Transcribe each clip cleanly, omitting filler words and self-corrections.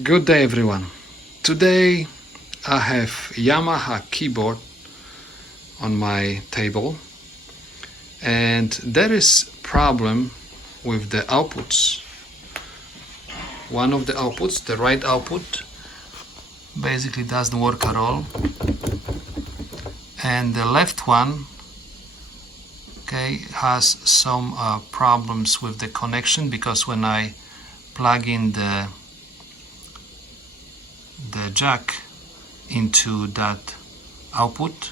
Good day everyone. Today I have Yamaha keyboard on my table and there is problem with the outputs. One of the outputs, the right output, basically doesn't work at all, and the left one has some problems with the connection, because when I plug in the jack into that output,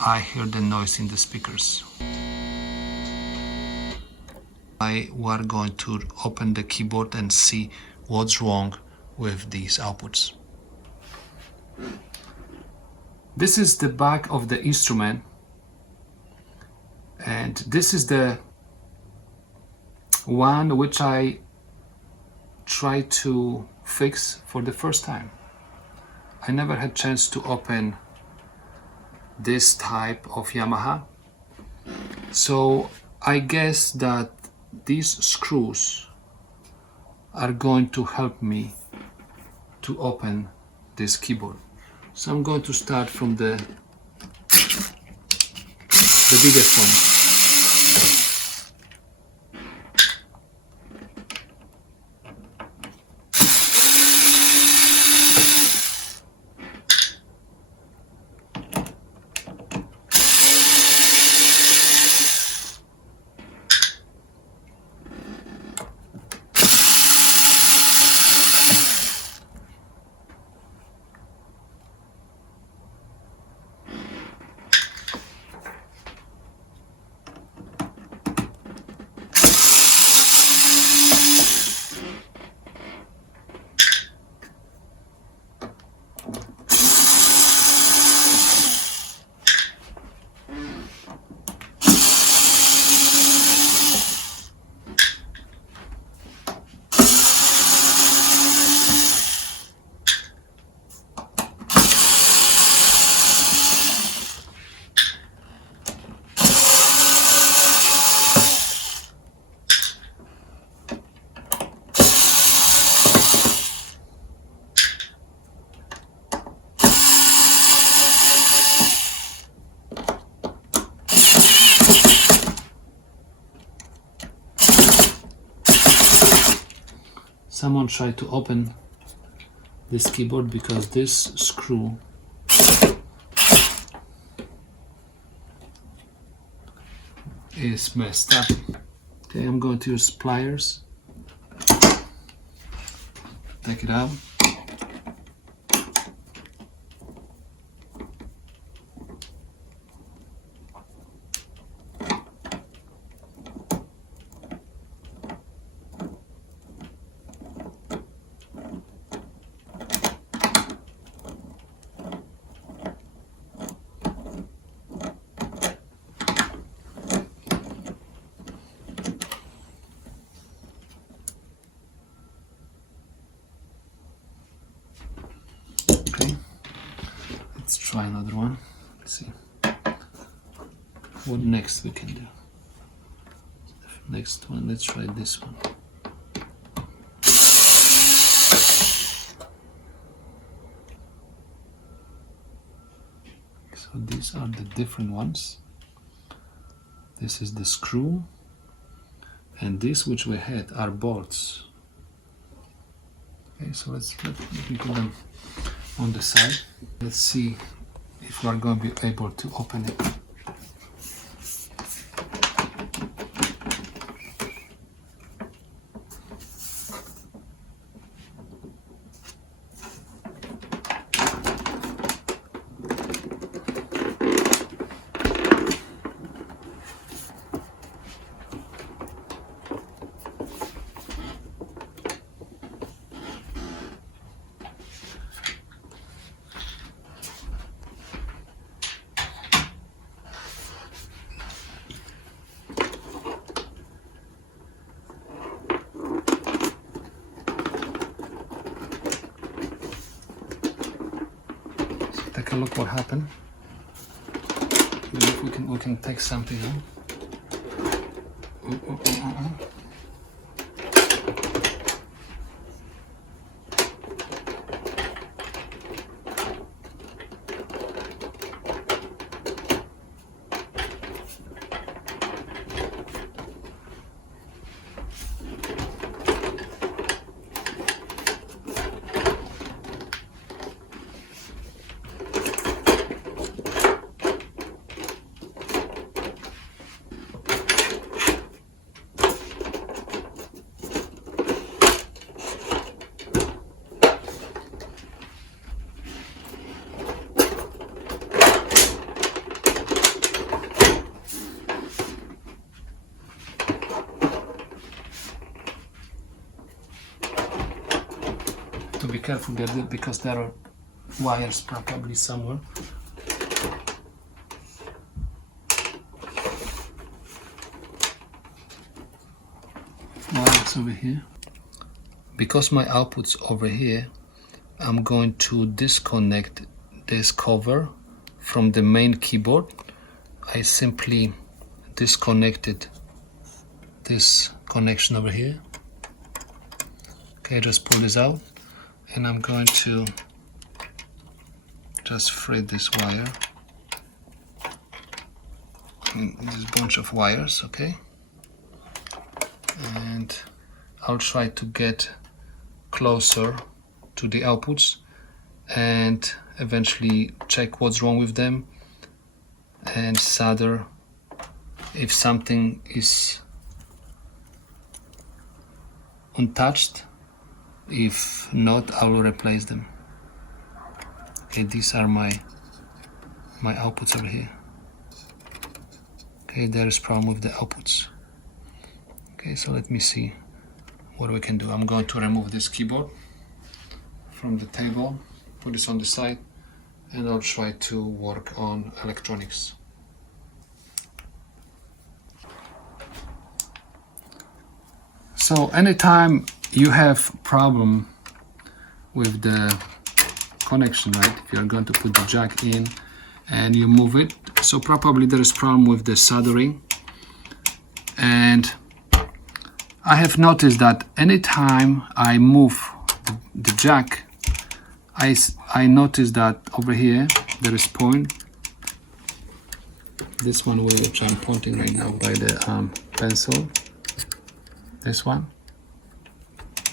I hear the noise in the speakers. We're going to open the keyboard and see what's wrong with these outputs. This is the back of the instrument, and this is the one which I tried to fix for the first time. I never had chance to open this type of Yamaha, so I guess that these screws are going to help me to open this keyboard. So I'm going to start from the biggest one. Someone tried to open this keyboard because this screw is messed up. Okay, I'm going to use pliers. Take it out. Let's try another one. Let's see what next we can do. Next one, let's try this one. So these are the different ones. This is the screw, and these which we had are bolts. Okay, so let me put them on the side. Let's see if we are going to be able to open it. Take a look what happened. Maybe we can take something out. careful because there are wires probably somewhere. Wires over here. Because my output's over here, I'm going to disconnect this cover from the main keyboard. I simply disconnected this connection over here. Okay, just pull this out, and I'm going to just thread this wire in this bunch of wires, okay? And I'll try to get closer to the outputs and eventually check what's wrong with them and solder if something is untouched. If not, I will replace them. Okay, these are my outputs over here. Okay, there is problem with the outputs. Okay, so let me see what we can do. I'm going to remove this keyboard from the table, put this on the side, and I'll try to work on electronics. So anytime you have problem with the connection, right? If you're going to put the jack in and you move it, so probably there is problem with the soldering. And I have noticed that anytime I move the jack, I notice that over here there is point. This one which I'm pointing right now by the pencil. This one.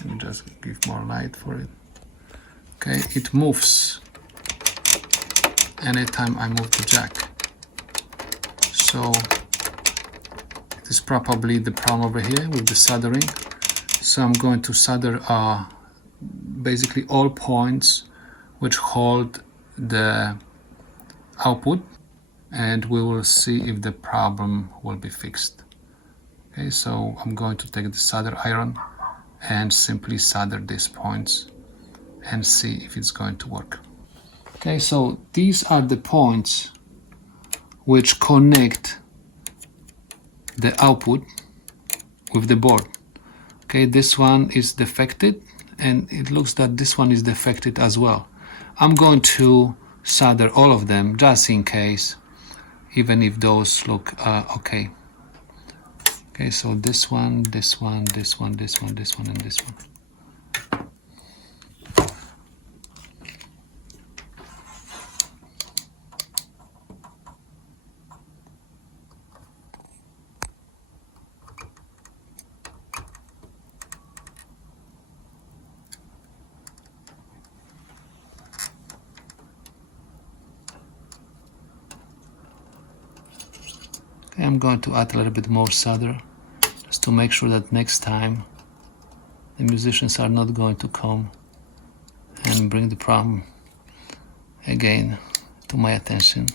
Let me just give more light for it. Okay, it moves anytime I move the jack. So it is probably the problem over here with the soldering. So I'm going to solder basically all points which hold the output, and we will see if the problem will be fixed. Okay, so I'm going to take the solder iron and simply solder these points and see if it's going to work. Okay, so these are the points which connect the output with the board. Okay, this one is defected, and it looks that this one is defected as well. I'm going to solder all of them just in case, even if those look okay. Okay, so this one, this one, this one, this one, this one, and this one. Okay, I'm going to add a little bit more solder just to make sure that next time the musicians are not going to come and bring the problem again to my attention.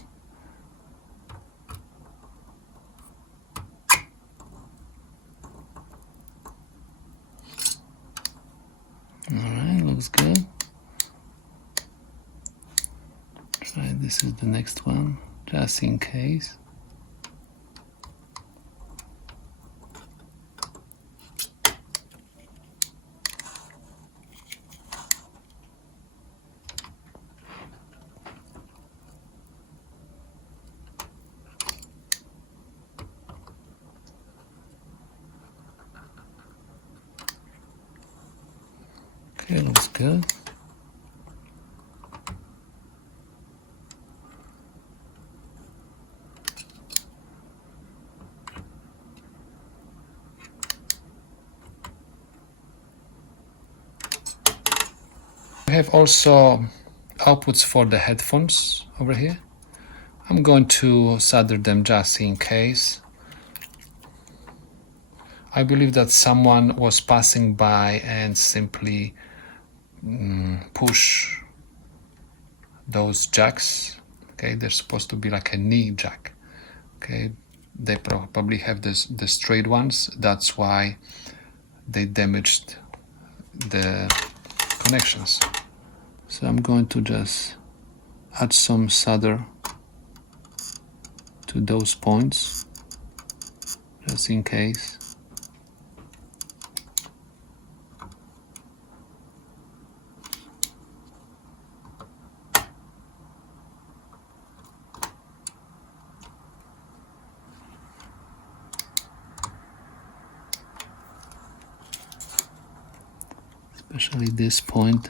Alright, looks good. Try this is the next one, just in case. Okay, looks good. We have also outputs for the headphones over here. I'm going to solder them just in case. I believe that someone was passing by and simply push those jacks. Okay, they're supposed to be like a knee jack. Okay, they probably have the straight ones. That's why they damaged the connections. So I'm going to just add some solder to those points, just in case. Especially this point.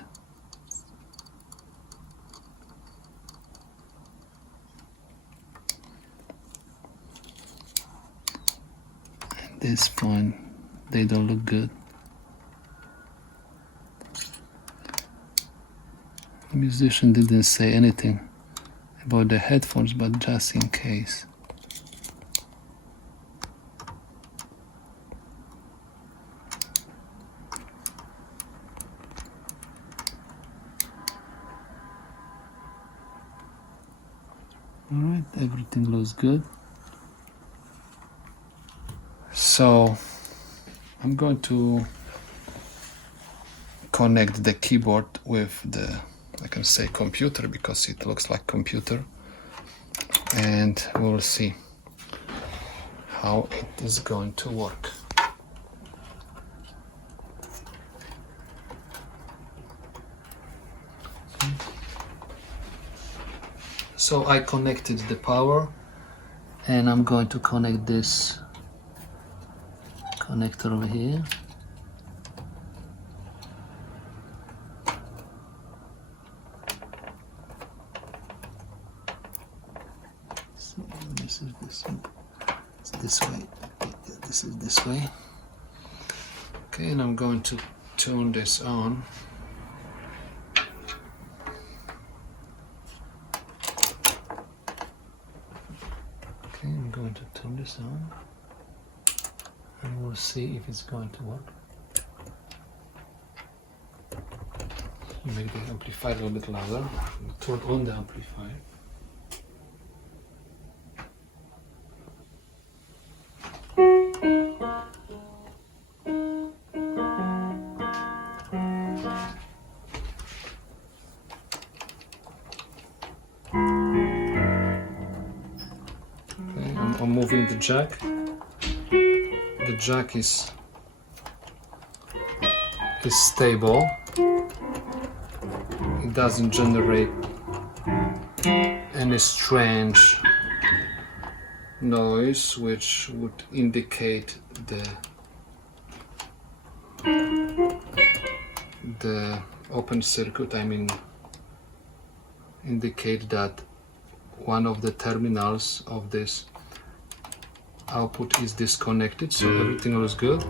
And this point, they don't look good. The musician didn't say anything about the headphones, but just in case. Alright, everything looks good. So I'm going to connect the keyboard with the, I can say, computer, because it looks like computer, and we'll see how it is going to work. So I connected the power, and I'm going to connect this connector over here. So this is this one. It's this way. This is this way. Okay, and I'm going to turn this on. Okay, I'm going to turn this on, and we'll see if it's going to work. Make the amplifier a little bit louder. Turn on the amplifier. I'm moving the jack. The jack is stable. It doesn't generate any strange noise which would indicate the open circuit. I mean, indicate that one of the terminals of this output is disconnected, so everything looks good.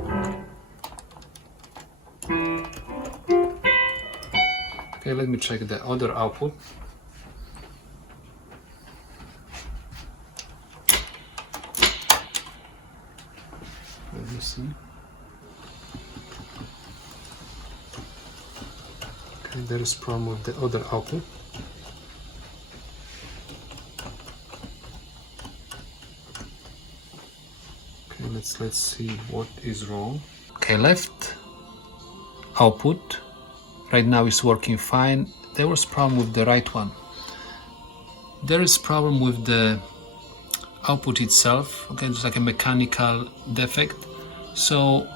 Okay, let me check the other output. Let me see. Okay, there is problem with the other output. Let's see what is wrong. Okay, left output right now is working fine. There was problem with the right one. There is problem with the output itself. Okay, it's like a mechanical defect. So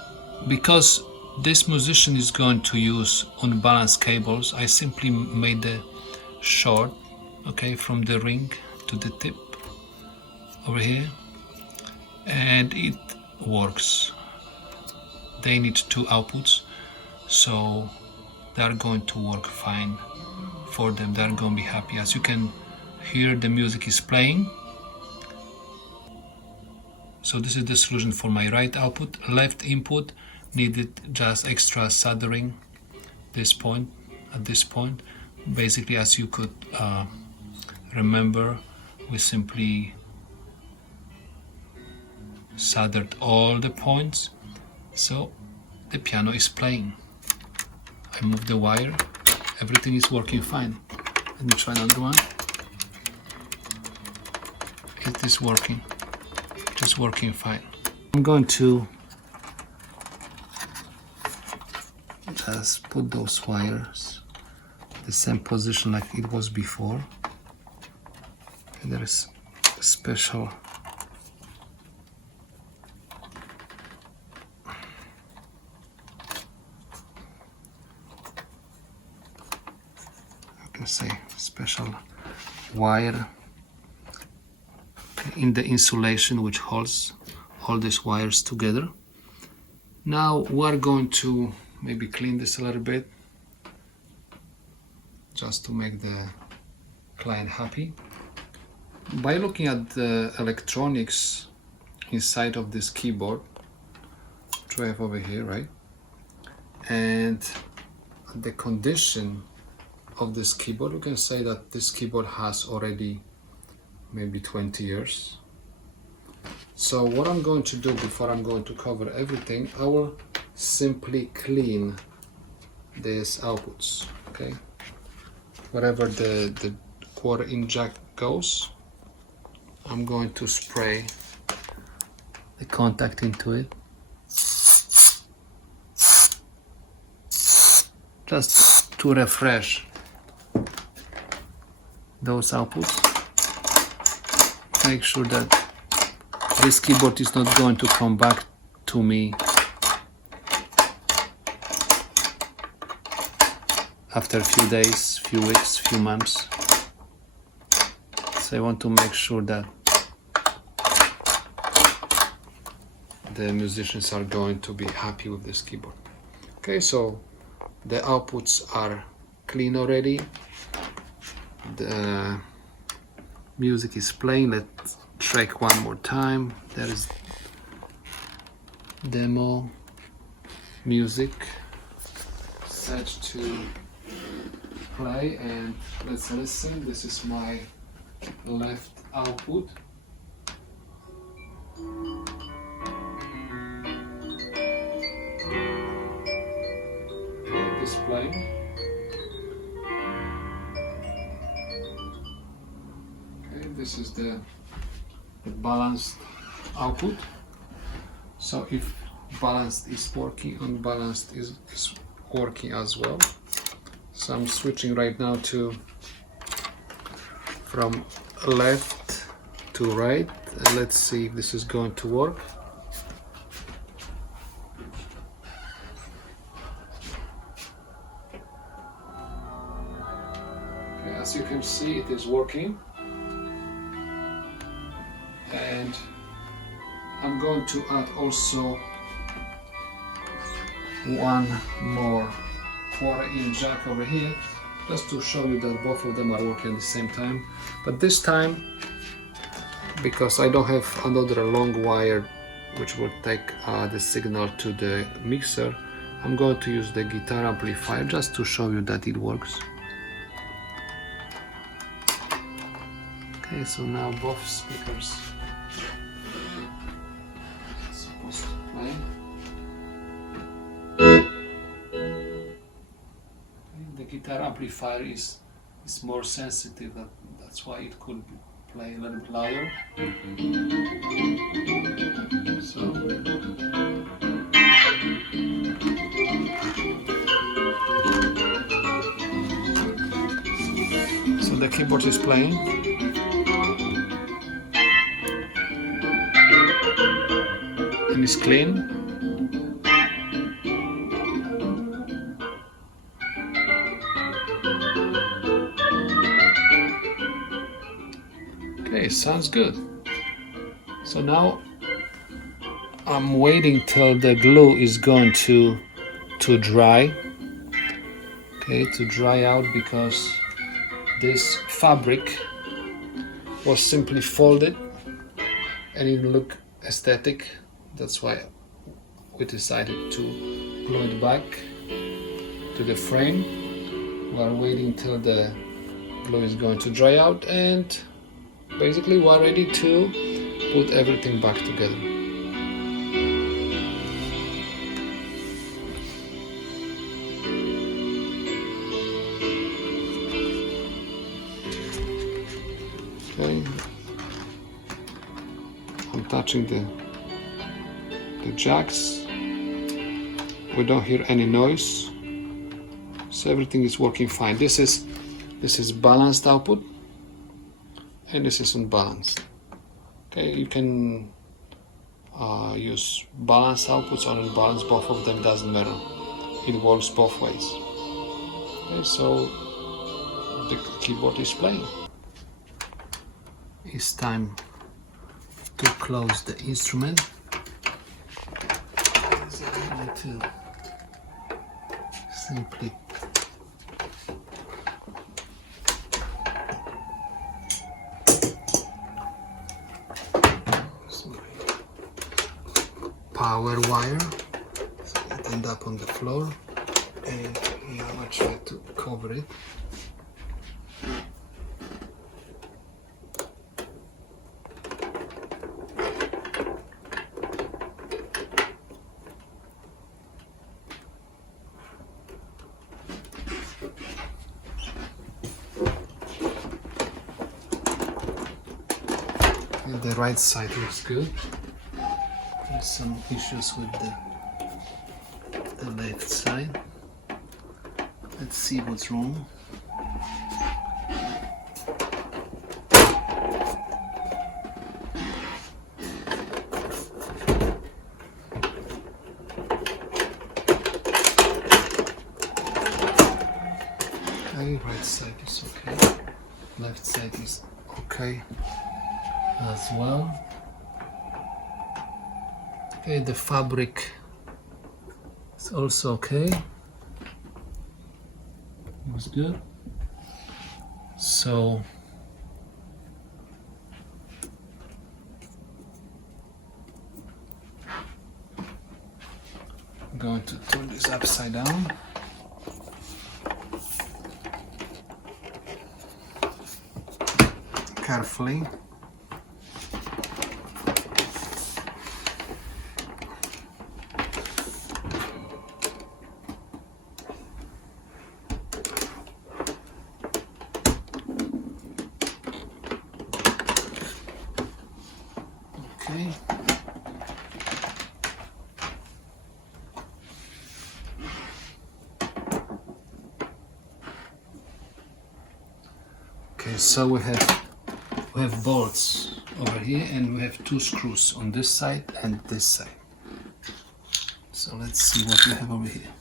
because this musician is going to use unbalanced cables, I simply made a short, okay, from the ring to the tip over here, and it works. They need two outputs, so they're going to work fine for them. They're going to be happy. As you can hear, the music is playing. So this is the solution for my right output. Left input needed just extra soldering this point, at this point. Basically, as you could remember, we simply soldered all the points, so the piano is playing. I moved the wire, everything is working fine. Let me try another one. It is working, just working fine. I'm going to just put those wires the same position like it was before. And there is a special special wire in the insulation which holds all these wires together. Now we're going to maybe clean this a little bit just to make the client happy. By looking at the electronics inside of this keyboard, which I have over here, right, and the condition of this keyboard, you can say that this keyboard has already maybe 20 years. So what I'm going to do before I'm going to cover everything, I will simply clean these outputs, okay? Wherever the quarter-inch jack goes, I'm going to spray the contact into it. Just to refresh those outputs. Make sure that this keyboard is not going to come back to me after a few days, few weeks, few months. So I want to make sure that the musicians are going to be happy with this keyboard. Okay, so the outputs are clean already. The music is playing. Let's track one more time. There is demo music set to play, and let's listen. This is my left output. Display. Okay, this is the balanced output. So if balanced is working, unbalanced is working as well. So I'm switching right now to from left to right, and let's see if this is going to work. Okay, as you can see, it is working. And I'm going to add also one more quarter-inch jack over here, just to show you that both of them are working at the same time. But this time, because I don't have another long wire which will take the signal to the mixer, I'm going to use the guitar amplifier just to show you that it works. Okay, so now both speakers are supposed to play. The guitar amplifier is more sensitive, that's why it could play a little bit louder. So the keyboard is playing. And it's clean. Okay, sounds good. So now I'm waiting till the glue is going to dry. Okay, to dry out, because this fabric was simply folded and it looked aesthetic. That's why we decided to glue it back to the frame. We are waiting till the glue is going to dry out, and basically we are ready to put everything back together. Okay, I'm touching the jacks. We don't hear any noise, So everything is working fine. This is balanced output, and this is unbalanced. Okay, you can use balanced outputs or unbalanced, both of them, doesn't matter. It works both ways. Okay, so the keyboard is playing. It's time to close the instrument. So I'm going to simply power wire, so it end up on the floor, and I'm gonna try to cover it. And the right side looks good. There's some issues with the left side. Let's see what's wrong. Okay, right side is okay. Left side is okay as well. Okay, the fabric is also okay. Looks good. So I'm going to turn this upside down. Carefully. Okay. Okay, so we have bolts over here, and we have two screws on this side and this side. So let's see what we have over here.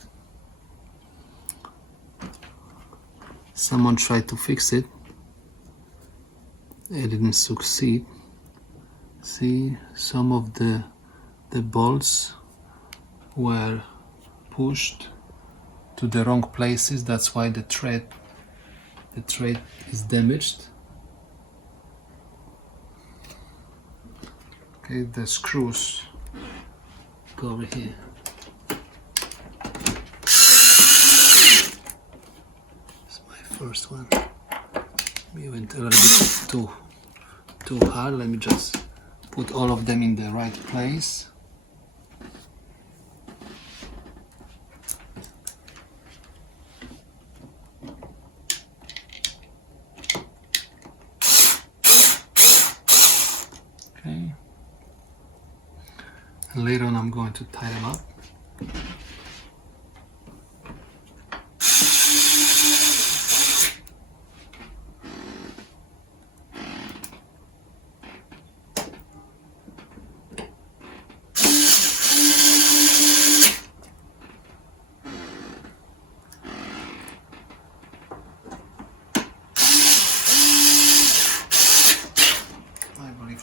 Someone tried to fix it. It didn't succeed. See, some of the bolts were pushed to the wrong places. That's why the thread is damaged. Okay, the screws go over here. It's my first one. We went a little bit too hard. Let me just put all of them in the right place. Okay. And later on I'm going to tie them up.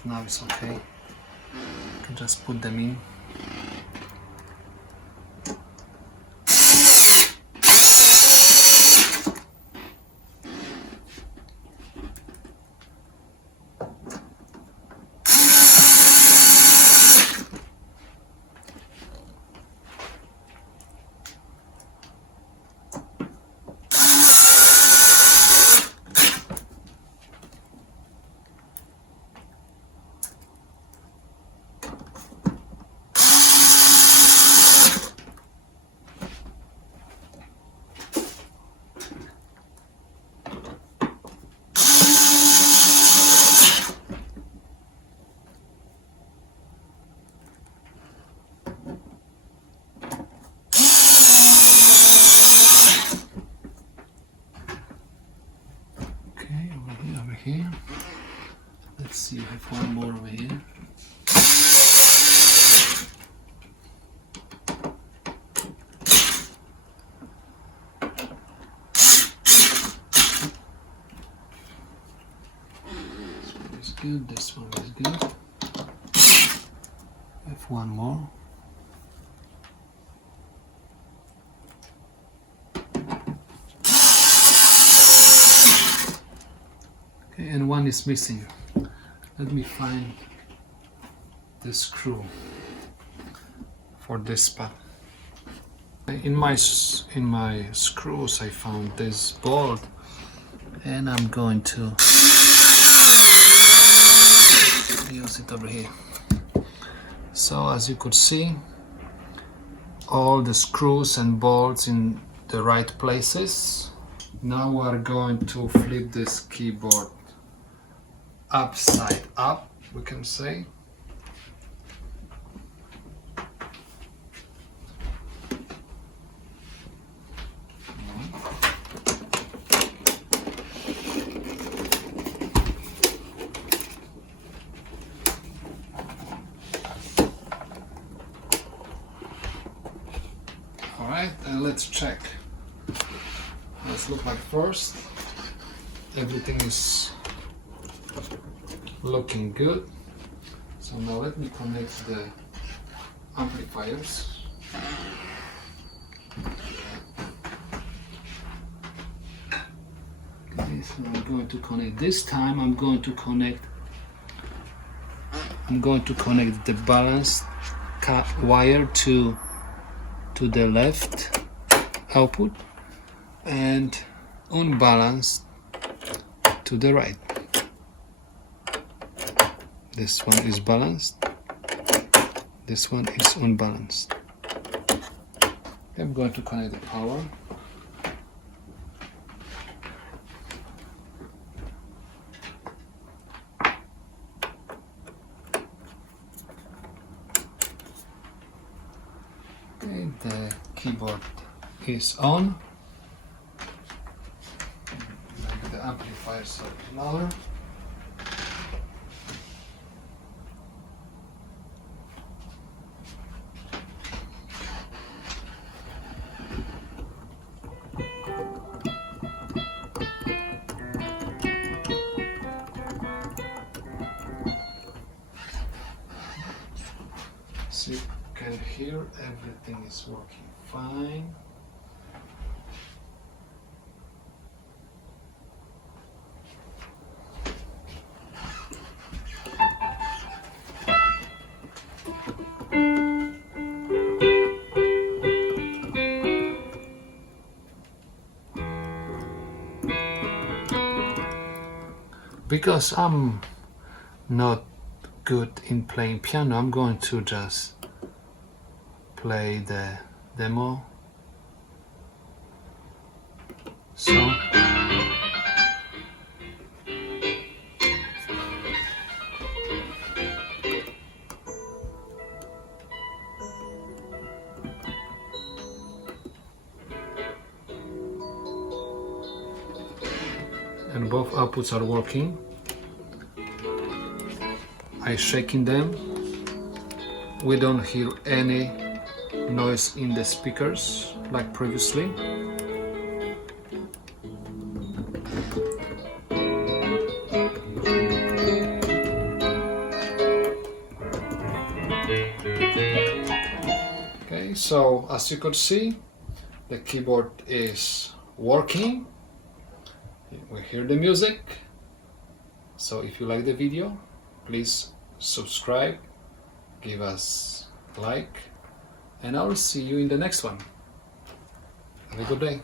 Now it's okay. You can just put them in. here. Let's see, I have one more over here. This one is good, this one is good. I have one more. Okay, and one is missing. Let me find the screw for this spot. In my screws I found this bolt, and I'm going to use it over here. So as you could see, all the screws and bolts in the right places. Now we are going to flip this keyboard upside up, we can say. Alright, and let's check. Let's look like first. Everything is looking good. So now let me connect the amplifiers. Okay, so I'm going to connect. This time I'm going to connect the balanced wire to the left output and unbalanced to the right. This one is balanced, this one is unbalanced. I'm going to connect the power. Okay, the keyboard is on. Maybe the amplifiers are louder. So you can hear everything is working fine. Because I'm not good in playing piano, I'm going to just play the demo. So and both outputs are working. I'm shaking them. We don't hear any noise in the speakers like previously. Okay, so as you could see, the keyboard is working. We hear the music. So if you like the video, please subscribe, give us a like, and I'll see you in the next one. Have a good day.